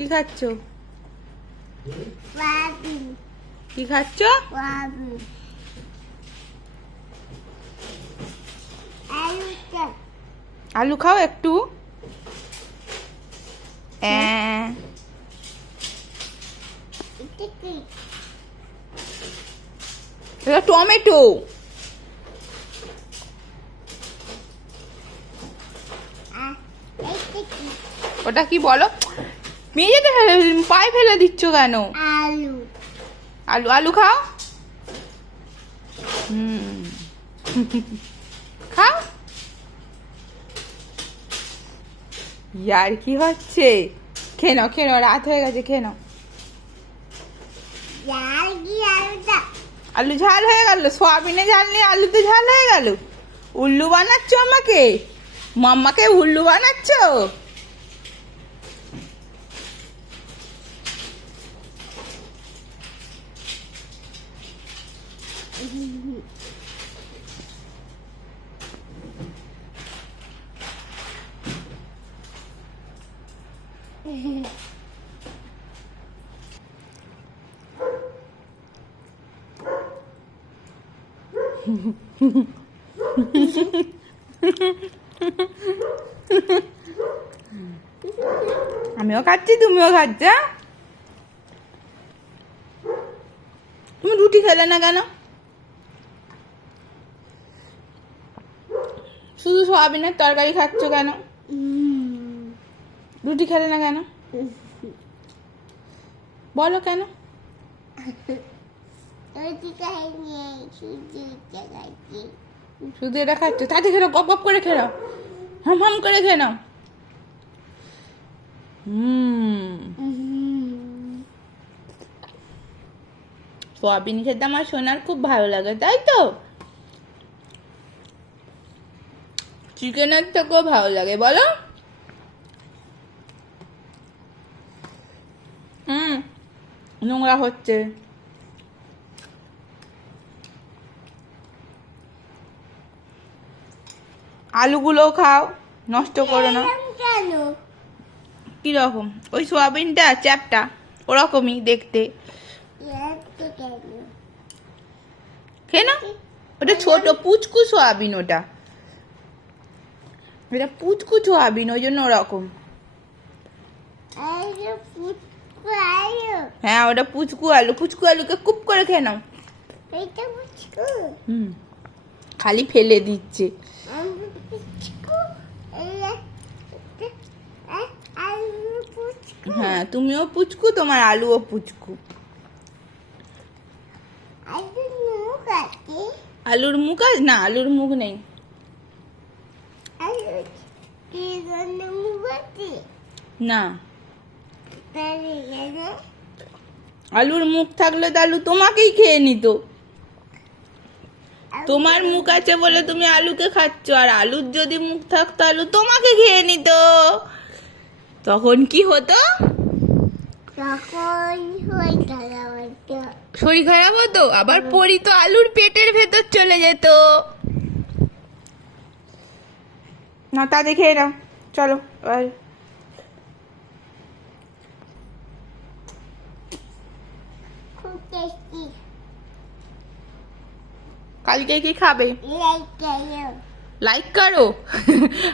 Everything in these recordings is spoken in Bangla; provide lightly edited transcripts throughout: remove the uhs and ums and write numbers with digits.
কি খাচ্ছ? কি খাচ্ছ? আলু খাও একটু। এটা টমেটো। ওটা কি বলো? মেঝেতে পায়ে ফেলে দিচ্ছ কেন? আলু। আলু আলু খাও। খাও। ইয়ার কি হচ্ছে? খেয়ে নাও, খেয়ে নাও, রাত হয়ে গেছে, খেয়ে নাও। আলু ঝাল হয়ে গেল? সোয়াবিনে ঝাল নিয়ে আলুতে ঝাল হয়ে গেল? উল্লু বানাচ্ছ আমাকে? মাম্মাকে উল্লু বানাচ্ছ? আমিও খাচ্ছি, তুমিও খাচ্ছ। তুমি রুটি খেলে না কেন? শুধু সোয়াবিনের তরকারি খাচ্ছ কেন? রুটি খেলে না কেন? বলো কেন? শুধু এটা খাচ্ছ? তাতে খেলো, গপ গপ করে খেলো, হাম হাম করে খেয়ে নাও। সোয়াবিন খেতে আমার সোনার খুব ভালো লাগে, তাই তো? চিকেনের থেকেও ভালো লাগে, বলো? নোংরা হচ্ছে। আলুগুলো খাও, নষ্ট করো না। কিরকম? ওই সোয়াবিনটা চ্যাপটা, ওরকমই দেখতে। খেয়ে না, ওটা ছোট পুচকু সোয়াবিন, ওটা পুচকু সোয়াবিন, ওই জন্য ওরকম। হ্যাঁ, ওটা পুচকু আলু। পুচকু আলুকে কুপ করে খেয়ে নাও। খালি ফেলে দিচ্ছে। হ্যাঁ, তুমিও পুচকু, তোমার আলুও পুচকু। আলুর মুখ আছে না? আলুর মুখ নেই। না, আলুর মুখ থাকলে তো আলু তোমাকেই খেয়ে নিত। তোমার মুখ আছে বলে তুমি আলুকে খাচ্ছ, আর আলুর যদি মুখ থাকতো আলু তোমাকে খেয়ে নিত। তখন কি হতো? শরীর খারাপ হতো, আবার পরি তো আলুর পেটের ভেতর চলে যেত। না, তা দেখে নাও, চলো। আর কালকে কি খাবে? লাইক করো।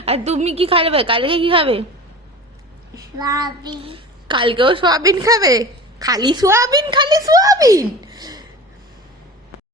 আর তুমি কি খাবে কালকে? কি খাবে? কালকেও সোয়াবিন খাবে? খালি সোয়াবিন, খালি সোয়াবিন।